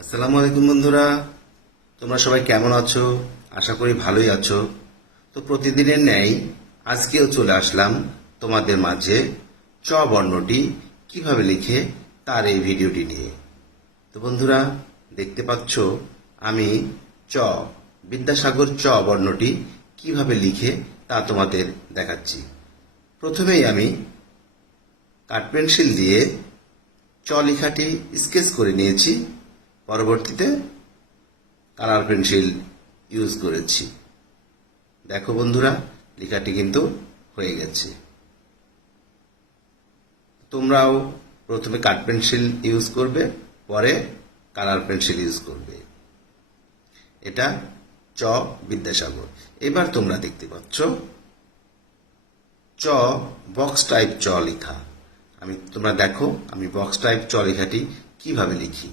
আসসালামু আলাইকুম বন্ধুরা, তোমরা সবাই কেমন আছো? আশা করি ভালোই আছো। তো প্রতিদিনের ন্যায় আজকেও চলে আসলাম তোমাদের মাঝে চ বর্ণটি কিভাবে লিখে তার এই ভিডিওটি নিয়ে। তো বন্ধুরা, দেখতে পাচ্ছ আমি চ বিদ্যাসাগর চ বর্ণটি কিভাবে লিখে তা তোমাদের দেখাচ্ছি। প্রথমেই আমি কাঠ পেন্সিল দিয়ে চ লেখাটি স্কেচ করে নিয়েছি, পরবর্তীতে কালার পেন্সিল ইউজ করেছি। দেখো বন্ধুরা, লেখাটি কিন্তু হয়ে গেছে। তোমরাও প্রথমে কাঠ পেন্সিল ইউজ করবে, পরে কালার পেন্সিল ইউজ করবে। এটা চ বিদ্যাসাগর। এবার তোমরা দেখতে পাচ্ছ চ বক্স টাইপ চ লেখা। তোমরা দেখো আমি বক্স টাইপ চ লেখাটি কিভাবে লিখি।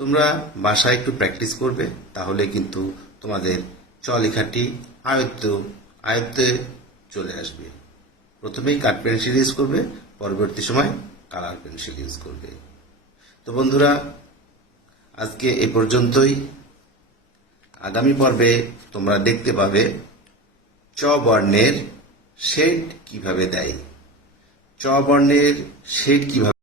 তোমরা বাসায় একটু প্র্যাকটিস করবে, তাহলে কিন্তু তোমাদের চ লেখাটি আয়ত্তে চলে আসবে। প্রথমেই কাঠ পেন্সিল ইউজ করবে, পরবর্তী সময় কালার পেন্সিল ইউজ করবে। তো বন্ধুরা, আজকে এ পর্যন্তই। আগামী পর্বে তোমরা দেখতে পাবে চ বর্ণের শেড কিভাবে দেয়, চ বর্ণের শেড কিভাবে